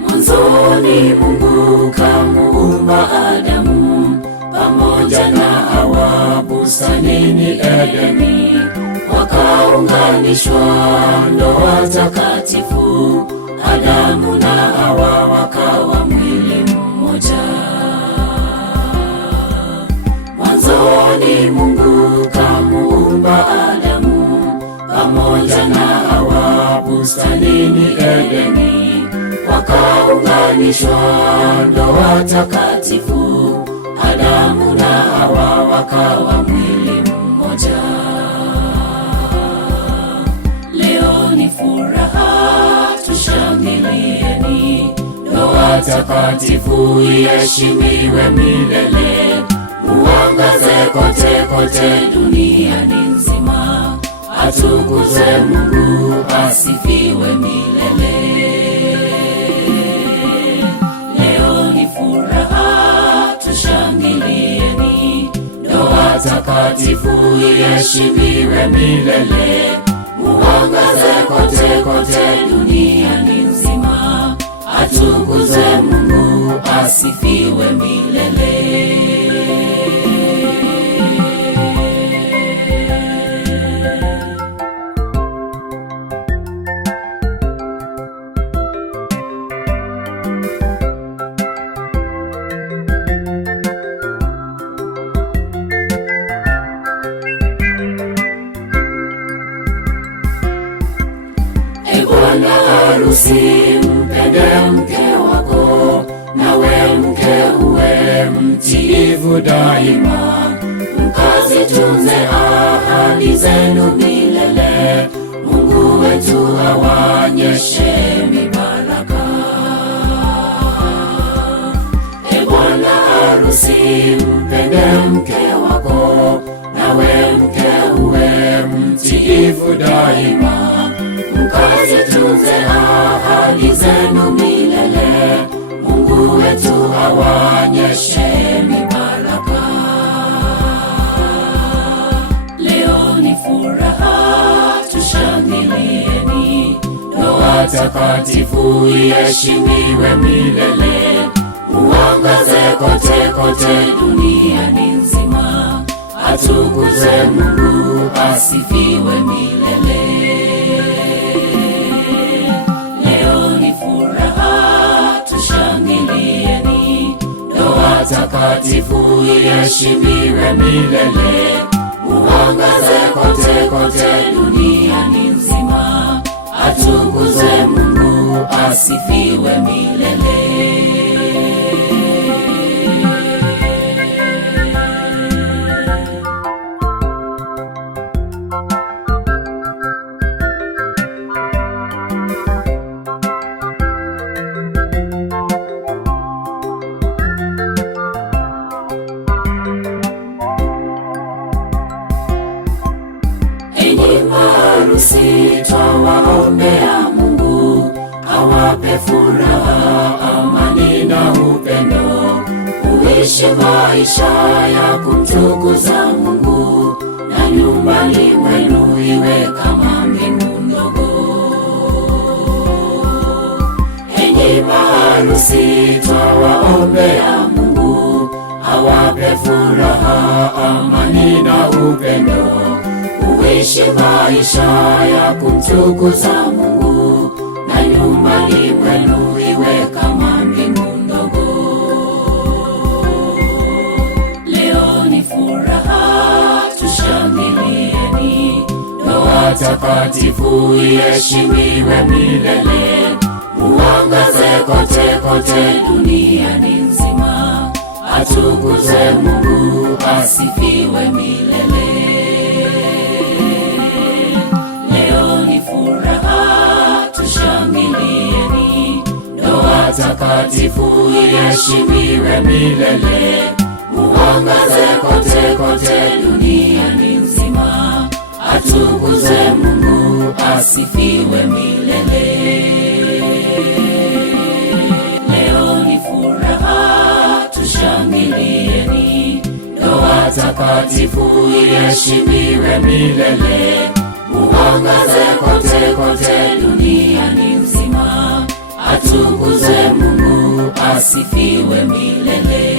Mwanzoni Mungu kamuumba Adamu pamoja na Hawa bustanini Edeni, wakaunganishwa ndoa takatifu. Adamu na Hawa wakawa mwili mmoja. Mwanzoni Mungu kamuumba Adamu pamoja na Hawa bustanini Edeni, wakaunganishwa ndoa takatifu. Adamu na Hawa wakawa mwili mmoja. Leo ni furaha, tushangilieni. Ndoa takatifu iheshimiwe milele, uangaze kote kote duniani nzima. Atukuzwe Mungu, asifiwe milele. Takatifu iheshimiwe milele, uangaze kote kote duniani nzima. Atukuzwe Mungu, asifiwe milele. Bwana harusi, mpende mke wako, nawe mke uwe mtiifu daima. Mkazitunze ahadi zenu milele, Mungu wetu awanyeshe mibaraka. Bwana harusi, mpende mke wako, nawe mke uwe mtiifu daima. Mkazitunze ahadi zenu milele, Mungu wetu awanyeshe mibaraka. Leo ni furaha, tushangilieni. Ndoa takatifu iheshimiwe milele, uangaze kote kote duniani nzima. Atukuzwe Mungu, asifiwe milele. Takatifu iheshimiwe milele, uangaze kote kote duniani nzima. Atukuzwe Mungu, asifiwe milele. Maharusi, twawaombea Mungu awape furaha, amani na upendo, uishi maisha ya kumtukuza Mungu, na nyumbani mwenu iwe kama mbingu ndogo. Enyi maharusi, twawaombea Mungu awape furaha, amani na upendo, uishi maisha ya kumtukuza Mungu, na nyumbani mwenu iwe kama mbingu ndogo. Leo ni furaha, tushangilieni. Ndoa takatifu iheshimiwe milele, uangaze kote kote duniani nzima. Atukuzwe Mungu, asifiwe milele. Takatifu iheshimiwe milele, uangaze kote kote duniani nzima. Atukuzwe Mungu, Mungu asifiwe milele. Leo ni furaha, tushangilieni. Ndoa takatifu iheshimiwe milele. Muangaze kote kote duniani nzima. Atukuzwe Mungu asifiwe milele.